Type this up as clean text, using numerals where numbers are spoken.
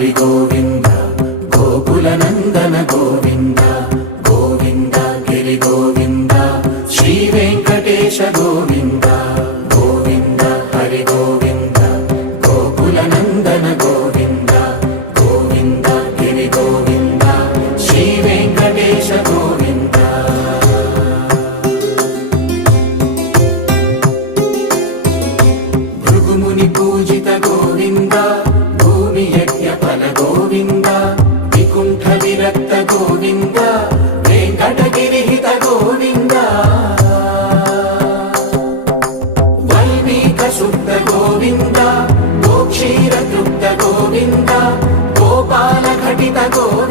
హరి గోవింద గోకుల నందన గోవింద గోవింద గిరి గోవింద శ్రీ వెంకటేశ గోవింద గోవింద హరి గోవింద గోకుల నందన గోవింద గోవింద గిరి గోవింద శ్రీ వెంకటేశ గోవింద భృగుముని పూజిత గోవింద భూమి యజ్ఞ ఫల గోవింద వికుంఠ విరక్త గోవింద వెంకటగిరిహిత గోవింద వల్మీక శుద్ధ గోవింద గోక్షీర తృప్త గోవింద గోపాల ఘటిత గోవింద